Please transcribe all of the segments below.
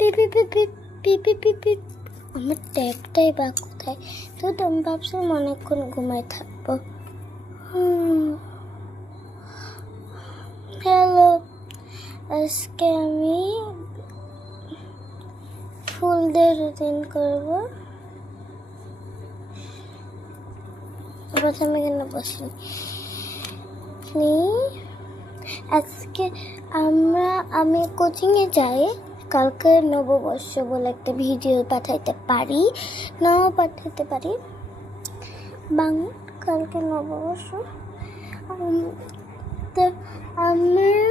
পিপি পিপি পিপি পিপি আমার ট্যাবটাই বা কোথায়? তো আমি ভাবছিলাম অনেকক্ষণ ঘুমায় থাকবো। হ্যালো, আজকে আমি ফুল দিয়ে রুটিন করবো। প্রথমে কেন বসিনি? আজকে আমি কোচিংয়ে যাই। কালকে নববর্ষ বলে একটা ভিডিও পাঠাইতে পারি, নাও পাঠাইতে পারি। কালকে নববর্ষ, তো আমার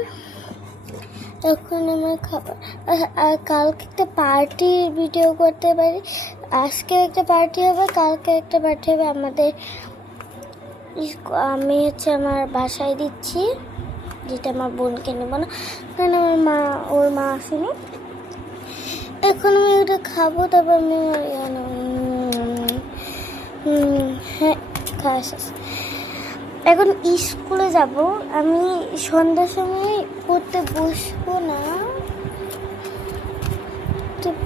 এখন আমার খাবার, কালকে একটা পার্টির ভিডিও করতে পারি। আজকে একটা পার্টি হবে, কালকে একটা পার্টি হবে আমাদের। আমি আমার বাসায় দিচ্ছি, যেটা আমার বোনকে নেবো না, কারণ ওর মা আসেনি। এখন আমি ওটা খাবো, তারপর আমি হ্যাঁ খাওয়া শেষ। এখন স্কুলে যাব। আমি সন্ধ্যার সময় পড়তে বসবো না,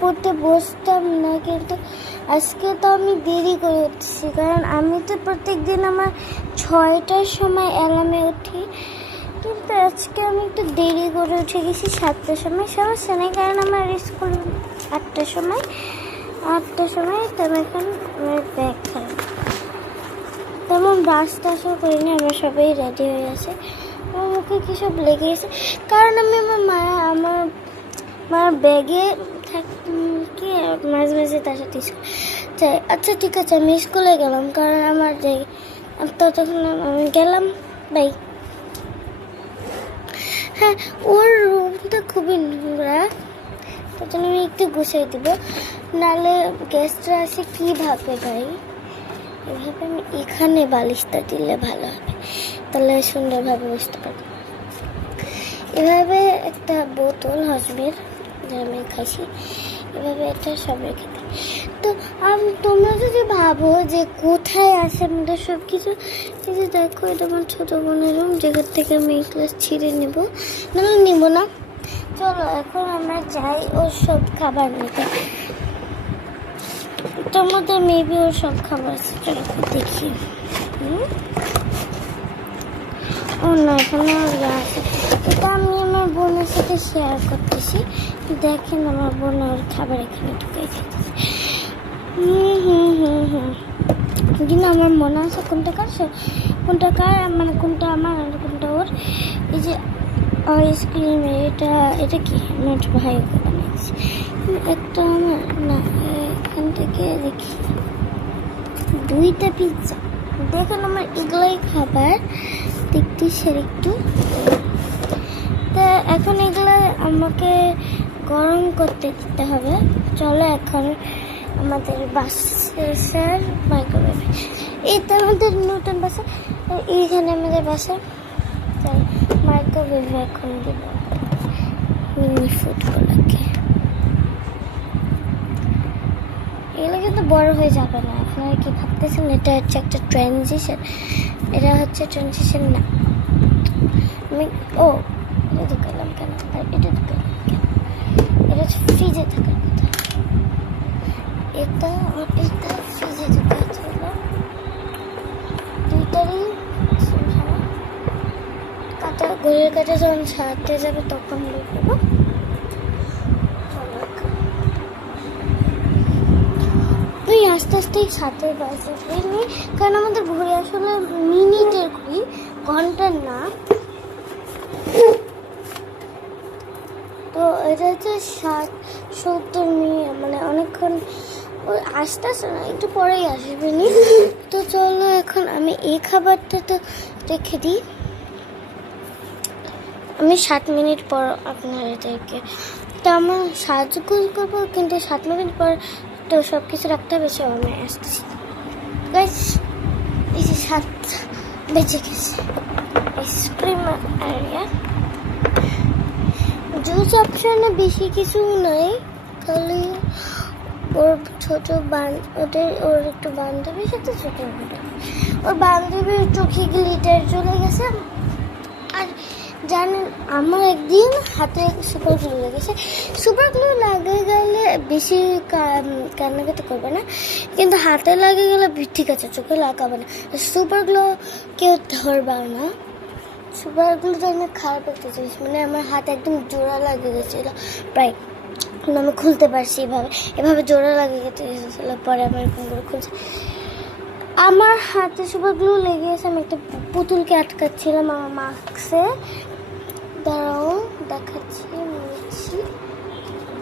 পড়তে বসতাম না, কিন্তু আজকে তো আমি দেরি করে উঠছি, কারণ আমি তো প্রত্যেক দিন আমার 6টার সময় অ্যালার্মে উঠি, কিন্তু আজকে আমি একটু দেরি করে উঠে গেছি 7টার সময়। সমস্যা নেই, কারণ আমার স্কুল 8টার সময়। তো আমি এখন আমার ব্যাগ খাই, তেমন ব্রাশ টাশও করিনি, আমরা সবাই রেডি হয়ে আছে। আমার মুখে কী সব লেগে গেছে, কারণ আমি আমার মার ব্যাগে কি মাঝে মাঝে তার সাথে যাই। আচ্ছা ঠিক আছে, আমি স্কুলে গেলাম, কারণ আমার যাই তো তখন আমি গেলাম। বাই। হ্যাঁ, ওর রুমটা খুবই নোংরা, তার জন্য আমি একটু গুছিয়ে দিব, নাহলে গেস্টরা আসে কী ভাববে ভাই। এভাবে আমি এখানে বালিশটা দিলে ভালো হবে, তাহলে সুন্দরভাবে বুঝতে পারবো। এভাবে একটা বোতল হসবের, যা আমি খাইছি, এভাবে একটা সব রেখে দিই। তো তোমরা যদি ভাবো যে কোথায় আসে আমাদের সব কিছু, এই যে দেখো, এটা আমার ছোটো বোনের রুম, যেখান থেকে আমি এই ক্লাস ছিঁড়ে নেবো না। চলো এখন আমরা যাই ওর সব খাবার নিতে। এটার মধ্যে মেবি ওর সব খাবার আছে, চলো দেখি। ও না, এখানে আছে। এটা আমি আমার বোনের সাথে শেয়ার করতেছি। দেখেন আমার বোন ওর খাবার এখানে ঢুকাই দিতেছে। কিন্তু আমার মনে আছে কোনটা কার, মানে কোনটা আমার আর কোনটা ওর। এই যে আইসক্রিম, এটা কি আমার ভাই বানিয়েছে, একটা আমার না। এখান থেকে দেখি 2টা পিৎজা। দেখুন আমার এগুলোই খাবার, দেখতেছি একটু। তা এখন এগুলো আমাকে গরম করতে দিতে হবে। চলো এখন আমাদের বাসার মাইক্রোওয়েভ, এটা আমাদের নতুন বাসা, এইখানে আমাদের বাসা। তাই মাইক্রোওয়েভে এখন দিব মিনি ফুডগুলোকে। এগুলো কিন্তু বড় হয়ে যাবে না, আপনারা কি ভাবতেছেন এটা হচ্ছে একটা ট্রানজিশন? এটা হচ্ছে ট্রানজিশন না। আমি এটা ঢুকালাম কেন, আর এটা ঢুকালাম কেন? এটা হচ্ছে ফ্রিজে থাকার কথা, এটা ফ্রিজে ঢুকাতে হলো। দুইটারই ঘড়ির কাটা যখন ছাড়তে যাবে তখন ঢুকবো। তুই আস্তে আস্তেই 7 বাজে, কারণ আমাদের ঘড়ি আসলে মিনিটের ঘড়ি, ঘন্টার না। তো এটা হচ্ছে 70 মিনিট, মানে অনেকক্ষণ আসতে না, একটু পরেই আসবে নি। তো চলো এখন আমি এই খাবারটা তো রেখে দিই, আমি 7 মিনিট পর আপনার এদেরকে তো আমার সাহায্য করবো, কিন্তু 7 মিনিট পর তো সব কিছু রাখতে হবে। সব আমি আসতেছি গাইস। এই যে 7 বেজে গেছে। আইসক্রিম এরিয়া, জুস অপশনে বেশি কিছু নাই, খালি ওর ওর একটু বান্ধবীর সাথে ওর বান্ধবীর চোখে গ্লিটার চলে গেছে, আর জানেন আমার একদিন হাতে সুপার গ্লু লেগেছে। সুপার গ্লু লাগে গেলে বেশি কান্নাকাটি করবে না, কিন্তু হাতে লাগে গেলে ঠিক আছে, চোখে লাগাবে না। সুপার গ্লু কেউ ধরবে না। সুপার গ্লুটা অনেক খারাপ একটা জিনিস, মানে আমার হাতে একদম জোড়া লাগে গেছিলো প্রায়, কিন্তু আমি খুলতে পারছি এভাবে জোড়া লাগে গেছিল। পরে আমার এরকম করে খুলছে। আমার হাতে সুপার গ্লু লেগে গেছে, আমি একটা পুতুলকে আটকাচ্ছিলাম আমার মাস্কে। দাঁড়াও দেখাচ্ছি, নিচ্ছি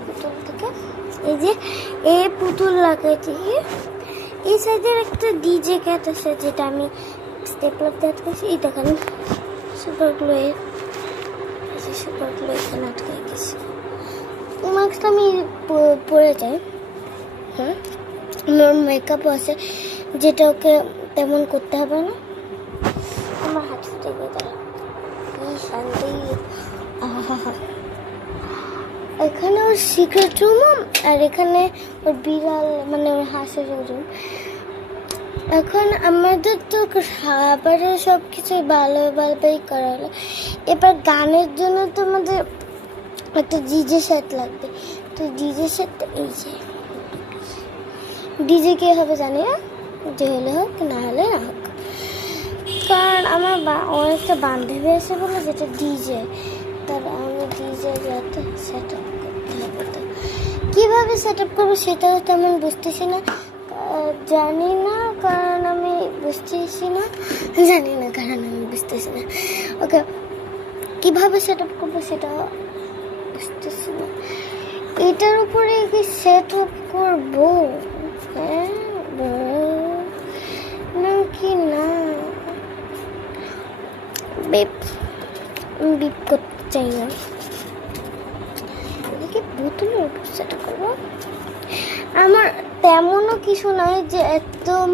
পুতুল থেকে। এই যে এই পুতুল লাগাইছি, এই সাইডের একটা ডিজে ক্যাট আছে যেটা আমি স্টেপলার দিয়ে আটকাইছি। এই দেখেন সুপার গ্লু, সুপার গ্লু এখানে আটকাই গেছি। মাস্কটা আমি পরে যাই। হ্যাঁ, আমার মেকআপও আছে যেটা ওকে তেমন করতে হবে না। আমার হাত ফুটে গিয়ে দাঁড়া, কি শান্তি। এখানে ওর সিক্রেট রুম, আর এখানে ওর বিড়াল মানে ওর হাঁসের রুম। এখন আমাদের তো খাবারে সব কিছু ভালোই করা হলো। এবার গানের জন্য তো আমাদের একটা ডিজে সেট লাগবে। তো ডিজে সেটটা এই যে, ডিজে কে হবে জানি না, যে হলে হোক না হলে না হোক। কারণ আমার অনেকটা বান্ধবী আছে বলে যেটা ডিজে, তার আমি ডিজে যাতে সেট আপ করতে হবে। তো কীভাবে সেট আপ করবো সেটাও তেমন বুঝতেছি না, জানি না কারণ আমি বুঝতেছি না, ওকে কীভাবে সেট আপ করবো সেটাও বুঝতেছি না। এটার উপরে কি সেট আপ করবো, হ্যাঁ নাকি না? বিপ করতে চাই না, দেখি বোতলের উপর সেট করবো। আমার তেমনও কিছু নয় যে একদম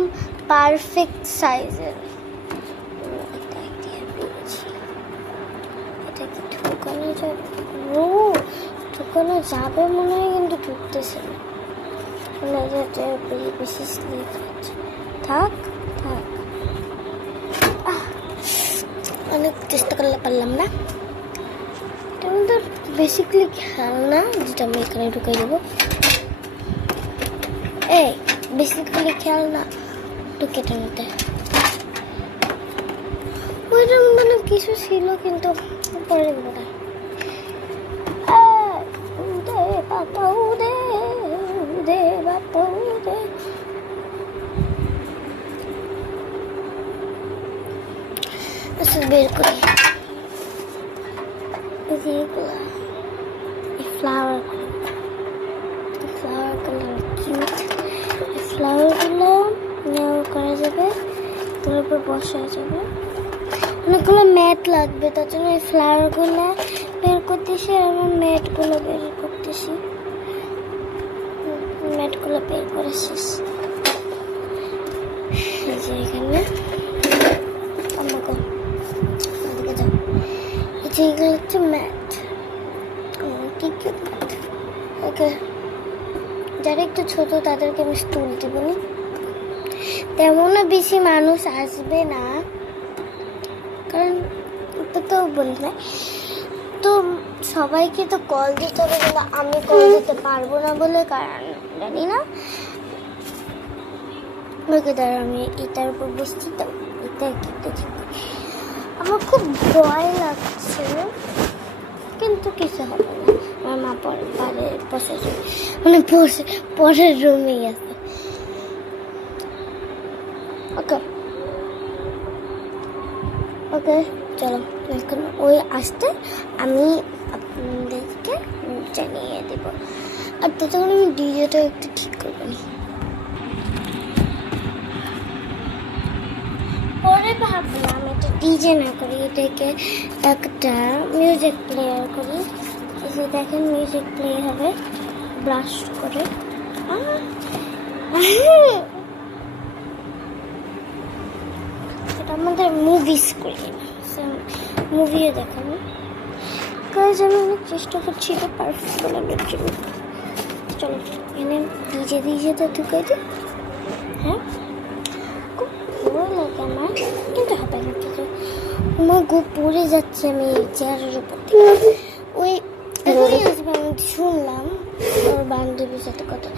পারফেক্ট সাইজের। এটা কি ঢুকানো যাবে? ঢুকানো যাবে মনে হয়, কিন্তু ঢুকতেছে না। বেশি স্লিপ হচ্ছে। থাক অনেক চেষ্টা করলে পারলাম না। এটা আমাদের বেসিক্যালি খেলনা, যেটা আমি এখানে ঢুকাই দেবো। এই বেসিক্যালি খেলনা ঢুকেটার মধ্যে ওইটার মানে কিছু ছিল, কিন্তু পরে দেবো না। বের করি ফ্লাওয়ারগুলো নেওয়া করা যাবে, তার উপর বসা যাবে। অনেকগুলো ম্যাট লাগবে, তার জন্য এই ফ্লাওয়ারগুলো বের করতেছি, আর আমার ম্যাটগুলো বের করতেছি। ম্যাটগুলো বের করেছিস যে এখানে আমাকে যাও। যেগুলো হচ্ছে ম্যাট, কি ম্যাট। ওকে, যারা একটু ছোট তাদেরকে আমি স্টুল দেবো না, তেমনও বেশি মানুষ আসবে না, কারণ তো বলবে তো সবাইকে তো কল দিতে হবে, কিন্তু আমি কল দিতে পারবো না বলে, কারণ জানি না। ওকে দাঁড়া, আমি এটার উপর বসছি, তো এটা একটা ঠিক। আমার খুব ভয় লাগছে, কিন্তু কিছু হবে না। আমার মা পরের রুমেই আছে। ওকে চলো, এখন ওই আসতে আমি আপনাদেরকে জানিয়ে দেব। আর তখন আমি ডিজেটা একটু ঠিক করবো না। পরে ভাবলাম এটা ডিজে না করি, এটাকে একটা মিউজিক প্লেয়ার করি। এই যে দেখেন মিউজিক প্লে হবে ব্লাস্ট করে। এটা আমাদের মুভি স্ক্রিন, মুভিও দেখাবো। কাজ আমি অনেক চেষ্টা করছি এটা পারফেক্ট বানানোর জন্য। চলো এনে ডিজেতে ঢুকে দিই। হ্যাঁ, খুব ভালো লাগে আমার, কিন্তু হবে না। আমার গো পড়ে যাচ্ছে, আমি চেয়ারের উপর থেকে। ওই এখনই আসবে, আমি শুনলাম ওর বান্ধবীর সাথে কথা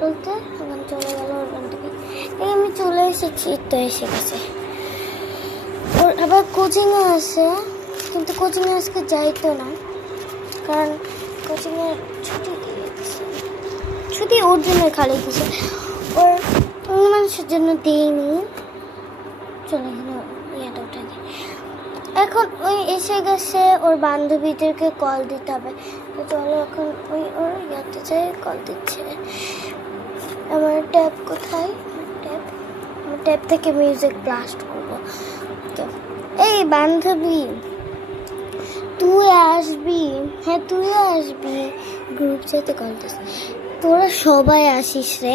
বলতে, তখন চলে গেল ওর বান্ধবী। এই আমি চলে এসেছি, তো এসে গেছে। ওর আবার কোচিংয়ে আসে, কিন্তু কোচিংয়ে আজকে যাইতো না, কারণ কোচিংয়ের ছুটি দিয়েছে। ছুটি ওর জন্য খালি দিয়েছে, ওর মানুষের জন্য দিইনি। চলে গেল ইয়াটা উঠে। এখন ওই এসে গেছে, ওর বান্ধবীদেরকে কল দিতে হবে। তো চলো এখন ওই ওর ইয়াতে যাই, কল দিচ্ছে। আমার ট্যাব কোথায়? ট্যাব থেকে মিউজিক ব্লাস্ট করবো। তো এই বান্ধবী, তুই আসবি? হ্যাঁ তুইও আসবি, গ্রুপ চ্যাটে কল দিস। তোরা সবাই আসিস রে।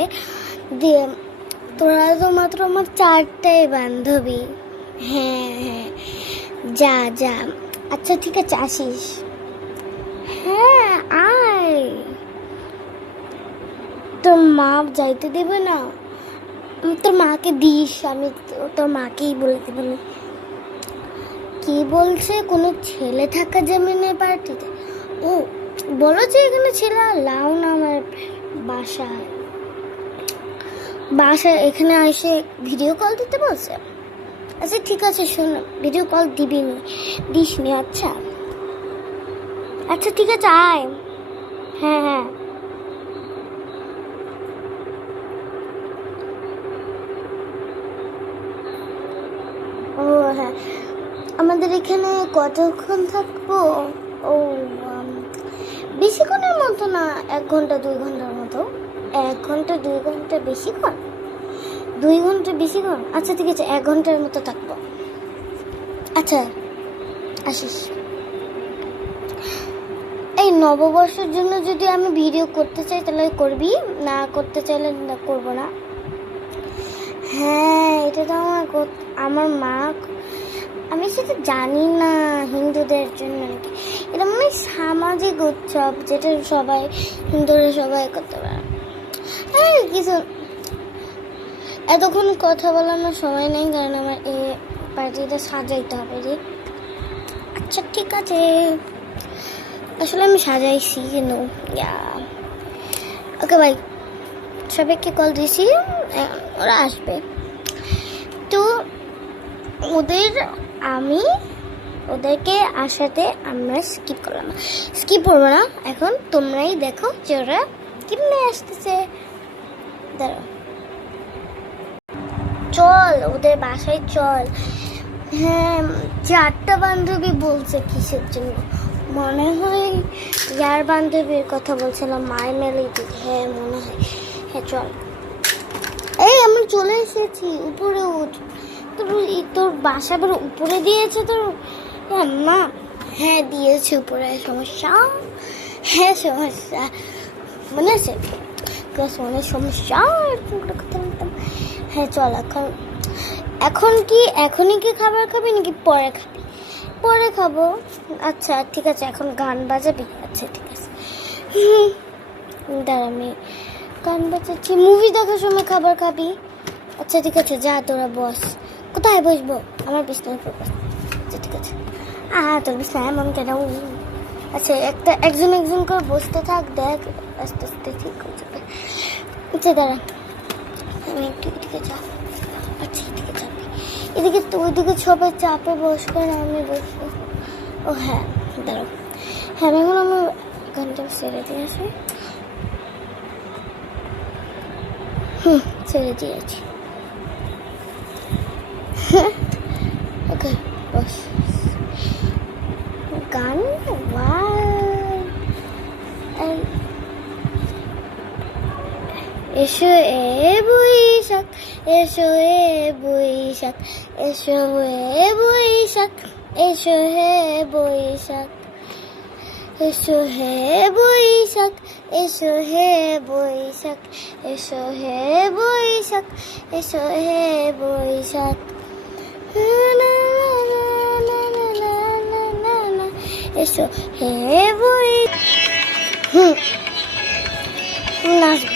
দিয়ে তোরা তো মাত্র আমার 4টাই বান্ধবী। হ্যাঁ হ্যাঁ, যা যা। আচ্ছা ঠিক আছে, আসিস। হ্যাঁ আয়। তোর মা যাইতে দেবে না? তোর মাকে দিস, আমি তোর মাকেই বলে দেবো না। কি বলছে, কোনো ছেলে থাকা যাবে না পার্টিতে? ও বলো যে এখানে ছেলে লাও না, আমার বাসায় এখানে এসে ভিডিও কল দিতে বলছে। আচ্ছা ঠিক আছে, শোন, ভিডিও কল দিস নি। আচ্ছা আচ্ছা ঠিক আছে, আয়। হ্যাঁ হ্যাঁ, ও হ্যাঁ, আমাদের এখানে কতক্ষণ থাকবো? ও বেশিক্ষণের মতো না, 1 ঘন্টা 2 ঘন্টার মতো। 1 ঘন্টা 2 ঘন্টা বেশিক্ষণ? 2 ঘন্টা বেশিক্ষণ? আচ্ছা ঠিক আছে, 1 ঘন্টার মতো থাকবো। আচ্ছা আসিস। এই নববর্ষের জন্য যদি আমি ভিডিও করতে চাই তাহলে করবি, না করতে চাইলে করবো না। হ্যাঁ এটা তো আমার মা, আমি সেটা জানি না হিন্দুদের জন্য নাকি। এটা মানে সামাজিক উৎসব, যেটা সবাই হিন্দুরা সবাই করতে পারে। হ্যাঁ কিছু এতক্ষণ কথা বলার সময় নেই, কারণ আমার এই পার্টিটা সাজাইতে হবে রে। আচ্ছা ঠিক আছে, আসলে আমি সাজাইছি কিন্তু ওকে ভাই, সবাইকে কল দিয়েছি, ওরা আসবে। তো ওদেরকে আসাতে আমরা স্কিপ করলাম না, স্কিপ করবো না। এখন তোমরাই দেখো যে ওরা কেমনে আসতেছে। দাঁড়াও, চল ওদের বাসায় চল। হ্যাঁ 4টা বান্ধবী বলছে, কিসের জন্য? মনে হয় যার বান্ধবীর কথা বলছিলাম, মাই মেলিদি। হ্যাঁ মনে হয়। হ্যাঁ চল। এই আমরা চলে এসেছি, উপরে উঠ। তোর বাসা বেরো উপরে দিয়েছে তোর মা? হ্যাঁ দিয়েছে উপরে। সমস্যা? হ্যাঁ সমস্যা, মনে আছে ক্লাস 1-এর সমস্যা কথা বলতাম। হ্যাঁ চল, এখনই কি খাবার খাবি নাকি পরে খাবি? পরে খাবো। আচ্ছা ঠিক আছে, এখন গান বাজাবি? আচ্ছা ঠিক আছে, দাঁড়া আমি গান বাজাচ্ছি। মুভি দেখার সময় খাবার খাবি? আচ্ছা ঠিক আছে, যা তোরা বস। কোথায় বসবো? আমার বিছানার উপর বস। আচ্ছা ঠিক আছে। তোর বিছানা এমন কেন? আচ্ছা একজন করে বসতে থাক, দেখ আস্তে আস্তে ঠিক হয়ে যাবে। আচ্ছা দাঁড়া, আমি একটু এদিকে যাব। আচ্ছা এদিকে যাবি, এদিকে তো ওইদিকে সবাই চাপে বসবে, আমি বসবো। ও হ্যাঁ দাঁড়াও, হ্যাঁ এখন আমার গানটা ছেড়ে দিয়েছি। ছেড়ে দিয়েছি। ওকে বস। গান এসো এ বৈশাখ, এসো এ বৈশাখ, এসো হে বৈশাখ, এসো হে বৈশাখ, এসো হে বৈশাখ, এসো হে বৈশাখ, এসো হে বৈশাখ, এসো হে বৈশাখ, এসো হে বৈশাখ। নাচব।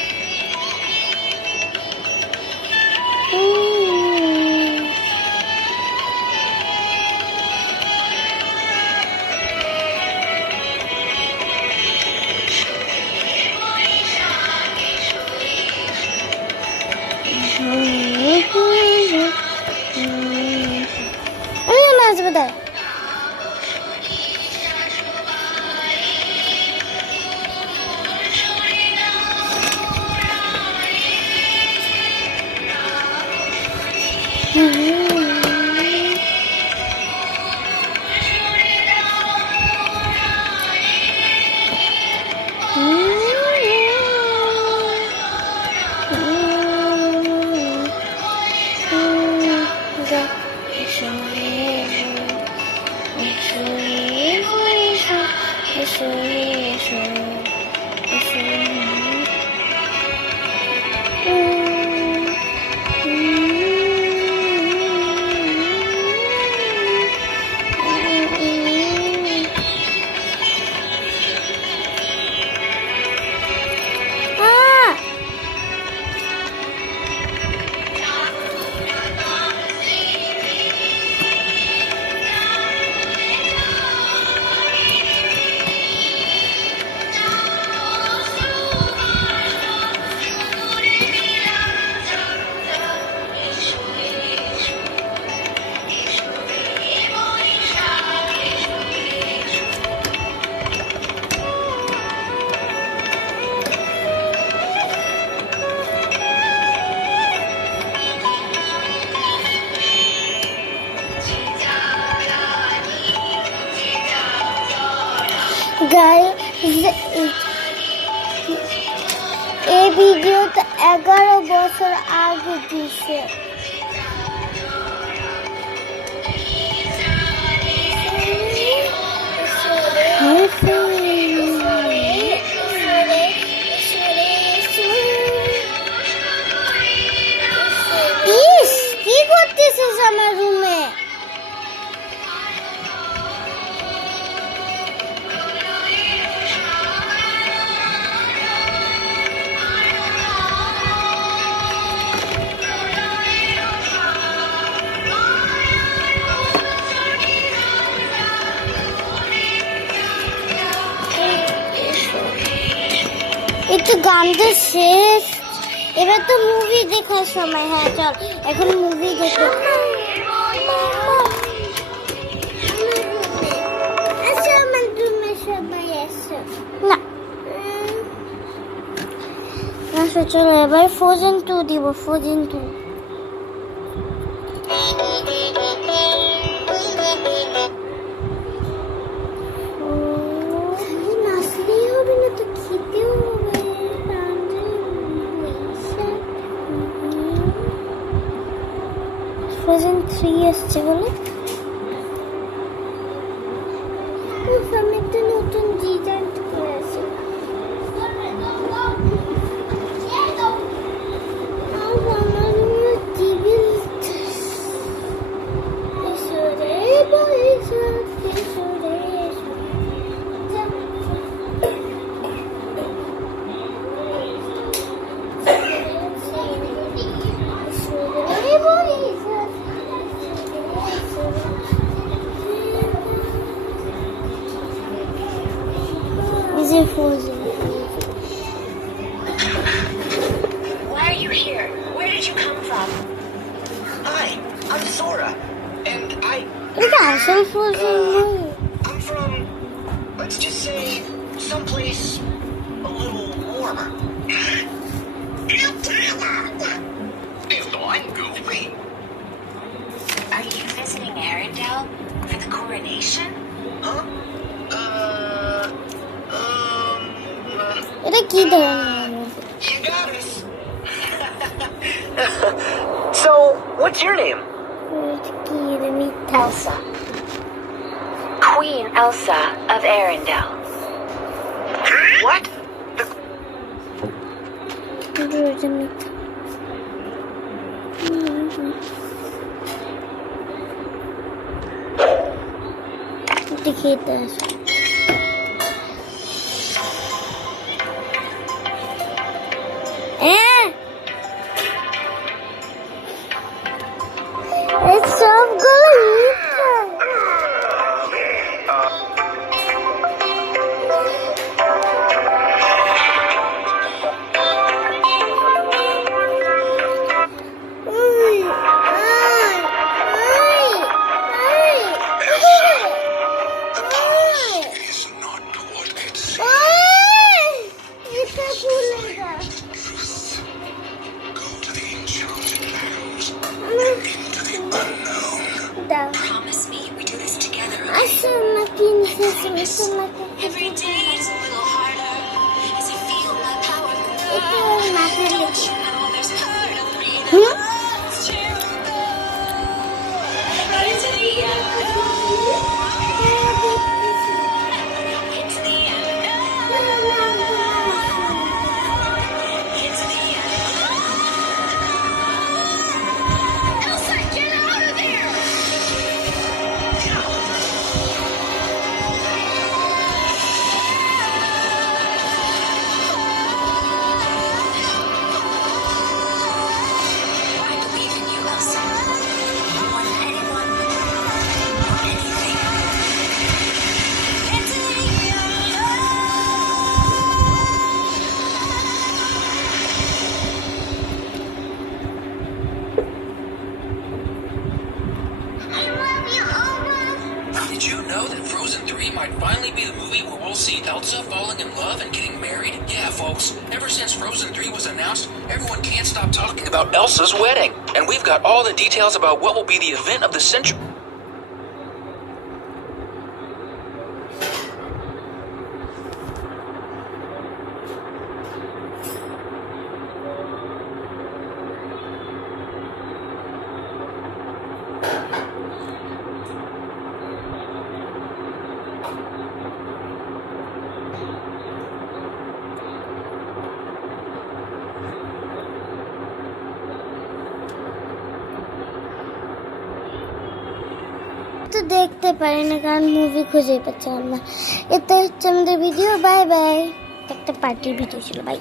এই ভিডিওটা 11 বছর আগে দিছে। ইস, কি করতেছিস আমার রুমে? একটু গানটা শেষ, এবার তো মুভি দেখার সময়। হ্যাঁ চল এখন মুভি দেখো। আচ্ছা আমার রুমে সবাই এসো না। আচ্ছা চলো এবার ফ্রোজেন 2 দিব। ফ্রোজেন 2 নাচলেই হবে না তো, খেতেও হবে। ফ্রোজেন 3 আসছে বলে আমি একটা নতুন ডিজাইন করেছি। Why are you here? Where did you come from? Hi, I'm Sora, and এটা আসল frozen. I'm from, let's just say, someplace a little warmer. I'm goofy. Are you visiting Arendelle for the coronation? Huh? এটা কি ধরনের? You got us. So, what's your name? কি রে মিথ্যা? Elsa. Queen Elsa of Arendelle. What? এটা মিথ্যা। খেতে আসো। সবগুলো মিথ্যা। Promise me we do this together. Every day it's a little harder as you feel my power grow. Don't you know there's part of me that wants to go into the unknown, into the unknown, into the unknown. Elsa, get out of there! I believe in you, Elsa. More than anyone or anything. Into the Did you know that Frozen 3 might finally be the movie where we'll see Elsa falling in love and getting married? Yeah, folks. Ever since Frozen 3 was announced, everyone can't stop talking about Elsa's wedding. And we've got all the details about what will be the event of the century. তো দেখতে পারি না কারণ movie খুঁজে পাচ্ছিলাম না। এটা হচ্ছে আমাদের ভিডিও। Bye bye. একটা পার্টির ভিডিও ছিল। বাই।